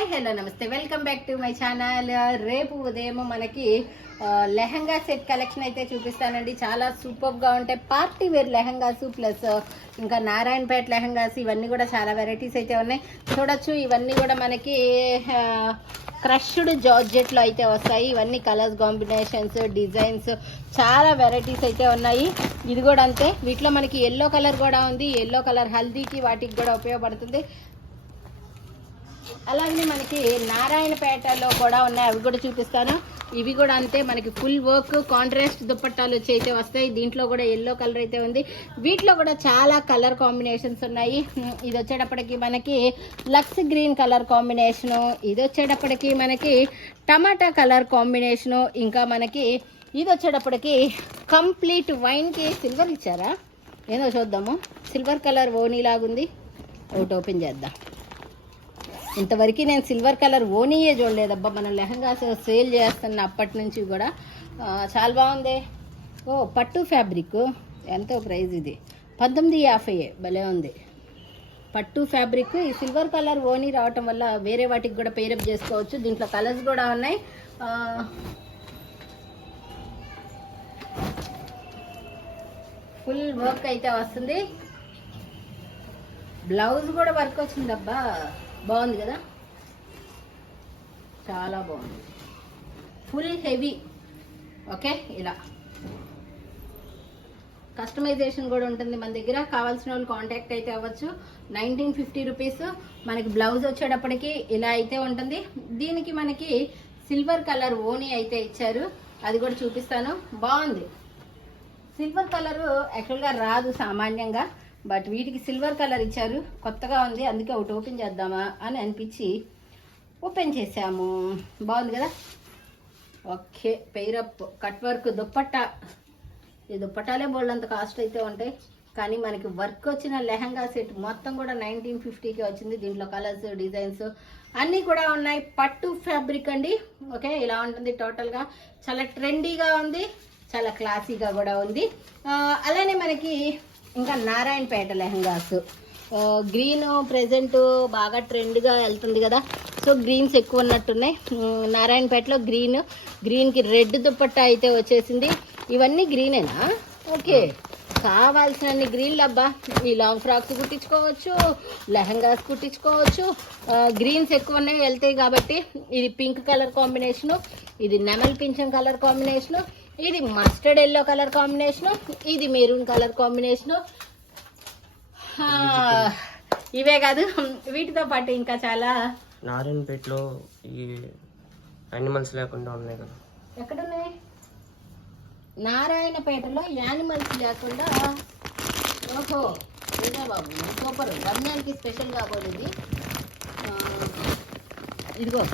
Hi hello నమస్తే welcome back to my channel. రేపు ఉదయం మనకి లెహంగా సెట్ కలెక్షన్ అయితే చూపిస్తానండి. చాలా సూపర్గా ఉంటాయి. పార్టీ వేర్ లెహంగాస్ ప్లస్ ఇంకా నారాయణపేట లెహంగాస్ ఇవన్నీ కూడా చాలా వెరైటీస్ అయితే ఉన్నాయి. చూడొచ్చు ఇవన్నీ కూడా మనకి క్రష్డ్ జార్జెట్లో అయితే వస్తాయి. ఇవన్నీ కలర్స్ కాంబినేషన్స్ డిజైన్స్ చాలా వెరైటీస్ అయితే ఉన్నాయి. ఇది కూడా అంతే. వీటిలో మనకి ఎల్లో కలర్ కూడా ఉంది. ఎల్లో కలర్ హల్దీకి వాటికి కూడా ఉపయోగపడుతుంది. అలాగే మనకి నారాయణపేటలో కూడా ఉన్నాయి, అవి కూడా చూపిస్తాను. ఇవి కూడా అంతే, మనకి ఫుల్ వర్క్ కాంట్రాస్ట్ దుప్పట్టాలు వచ్చి అయితే వస్తాయి. దీంట్లో కూడా ఎల్లో కలర్ అయితే ఉంది. వీటిలో కూడా చాలా కలర్ కాంబినేషన్స్ ఉన్నాయి. ఇది వచ్చేటప్పటికి మనకి లక్స్ గ్రీన్ కలర్ కాంబినేషను, ఇది వచ్చేటప్పటికి మనకి టమాటా కలర్ కాంబినేషను, ఇంకా మనకి ఇది వచ్చేటప్పటికి కంప్లీట్ వైన్కి సిల్వర్ ఇచ్చారా ఏదో చూద్దాము. సిల్వర్ కలర్ ఓనీ లాగుంది. ఒకటి ఓపెన్ చేద్దాం. ఇంతవరకు నేను సిల్వర్ కలర్ ఓనీయే చూడలేదబ్బా. మనం లెహంగాస్ సేల్ చేస్తున్న అప్పటి నుంచి కూడా చాలా బాగుంది. ఓ పట్టు ఫ్యాబ్రిక్, ఎంతో ప్రైజ్ ఇది 1950. భలే ఉంది పట్టు ఫ్యాబ్రిక్. ఈ సిల్వర్ కలర్ ఓనీ రావటం వల్ల వేరే వాటికి కూడా పేరప్ చేసుకోవచ్చు. దీంట్లో కలర్స్ కూడా ఉన్నాయి. ఫుల్ వర్క్ అయితే వస్తుంది. బ్లౌజ్ కూడా వర్క్ వచ్చిందబ్బా, బాగుంది కదా, చాలా బాగుంది. Full heavy. ఓకే, ఇలా కస్టమైజేషన్ కూడా ఉంటుంది మన దగ్గర. కావాల్సిన వాళ్ళు కాంటాక్ట్ అయితే అవ్వచ్చు. 1950 రూపీస్. మనకి బ్లౌజ్ వచ్చేటప్పటికి ఇలా అయితే ఉంటుంది. దీనికి మనకి సిల్వర్ కలర్ ఓనీ అయితే ఇచ్చారు, అది కూడా చూపిస్తాను. బాగుంది. సిల్వర్ కలర్ యాక్చువల్గా రాదు సామాన్యంగా, బట్ వీటికి సిల్వర్ కలర్ ఇచ్చారు, కొత్తగా ఉంది. అందుకే ఒకటి ఓపెన్ చేద్దామా అని అనిపించి ఓపెన్ చేసాము. బాగుంది కదా. Okay, pair up cut work dupatta. ఈ దుప్పట్టాలే బోల్డంత కాస్ట్ అయితే ఉంటాయి, కానీ మనకి వర్క్ వచ్చిన లెహంగా సెట్ మొత్తం కూడా 1950కి వచ్చింది. దీంట్లో కలర్స్ డిజైన్స్ అన్నీ కూడా ఉన్నాయి. పట్టు ఫ్యాబ్రిక్ అండి. ఓకే, ఇలా ఉంటుంది టోటల్గా. చాలా ట్రెండీగా ఉంది, చాలా క్లాసీగా కూడా ఉంది. అలానే మనకి ఇంకా నారాయణపేట లెహంగాస్. గ్రీన్ ప్రెజెంట్ బాగా ట్రెండ్గా వెళ్తుంది కదా, సో గ్రీన్స్ ఎక్కువ ఉన్నట్టున్నాయి. నారాయణపేటలో గ్రీన్కి రెడ్ దుప్పట్టా అయితే వచ్చేసింది. ఇవన్నీ గ్రీనేనా? ఓకే, కావాల్సినన్ని గ్రీన్లు అబ్బా. ఈ లాంగ్ ఫ్రాక్స్ కుట్టించుకోవచ్చు, లెహంగాస్ కుట్టించుకోవచ్చు. గ్రీన్స్ ఎక్కువ ఉన్నాయి, వెళ్తాయి కాబట్టి. ఇది పింక్ కలర్ కాంబినేషను, ఇది నెమల్ పింఛం కలర్ కాంబినేషను, ఇది మస్టర్డ్ ఎల్లో కలర్ కాంబినేషను, ఇది మెరూన్ కలర్ కాంబినేషను. ఇవే కాదు, వీటితో పాటు ఇంకా చాలా నారాయణపేటలో ఈ యానిమల్స్ లేకుండా ఉన్నాయి కదా. ఎక్కడున్నాయి? నారాయణపేటలో యానిమల్స్ లేకుండా. ఓహో, ఏదా బాబు, సూపర్. రంజాన్కి స్పెషల్ కాబోలేదు. ఇదిగో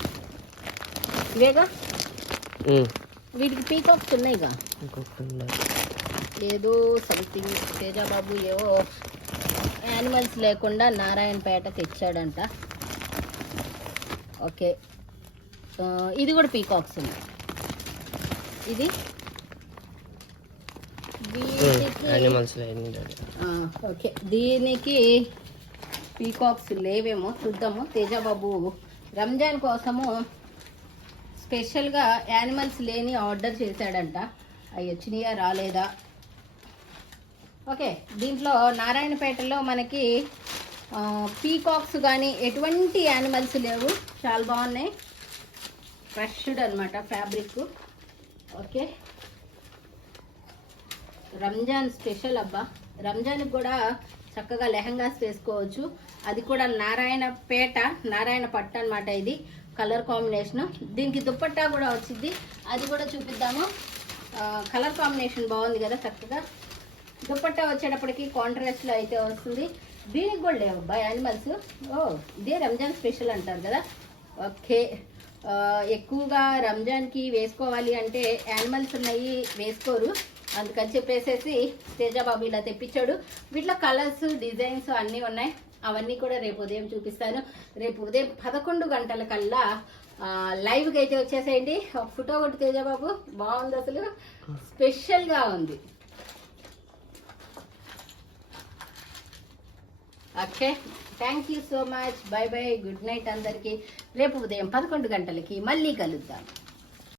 ఇవేగా. వీటికి పీకాక్స్ ఉన్నాయిగా. ఏదో సంథింగ్ తేజాబాబు ఏవో యానిమల్స్ లేకుండా నారాయణపేట తెచ్చాడంట. ఓకే, ఇది కూడా పీకాక్స్ ఉన్నాయి. ఇది ఓకే, దీనికి పీకాక్స్ లేవేమో, చూద్దాము. తేజాబాబు రంజాన్ కోసము స్పెషల్గా యానిమల్స్ లేని ఆర్డర్ చేశాడంట. అవి వచ్చినాయా రాలేదా? ఓకే, దీంట్లో నారాయణపేటలో మనకి పీకాక్స్ కానీ ఎటువంటి యానిమల్స్ లేవు. చాలా బాగున్నాయి. ఫ్రెష్డ్ అనమాట ఫ్యాబ్రిక్. ఓకే, రంజాన్ స్పెషల్ అబ్బా. రంజాన్కి కూడా చక్కగా లెహంగాస్ వేసుకోవచ్చు. అది కూడా నారాయణ పట్టు అనమాట. ఇది కలర్ కాంబినేషన్. దీనికి దుప్పట్టా కూడా వచ్చింది, అది కూడా చూపిద్దాము. కలర్ కాంబినేషన్ బాగుంది కదా చక్కగా. దుప్పట్టా వచ్చేటప్పటికి కాంట్రాస్ట్లో అయితే వస్తుంది. దీనికి కూడా లేవు అబ్బా యానిమల్స్. ఓ, ఇదే రంజాన్ స్పెషల్ అంటారు కదా. ఓకే, ఎక్కువగా రంజాన్కి వేసుకోవాలి అంటే యానిమల్స్ ఉన్నాయి, వేసుకోరు. అందుకని చెప్పేసేసి తేజాబాబు ఇలా తెప్పించాడు. వీటిలో కలర్స్ డిజైన్స్ అన్నీ ఉన్నాయి. అవన్నీ కూడా రేపు ఉదయం చూపిస్తాను. రేపు ఉదయం 11 గంటల కల్లా లైవ్కి అయితే వచ్చేసేయండి. ఒక ఫోటో కొట్టు తేజాబాబు, బాగుంది అసలు, స్పెషల్గా ఉంది. Okay, thank you so much. By by, good night అందరికీ. రేపు ఉదయం 11 గంటలకి మళ్ళీ కలుద్దాం.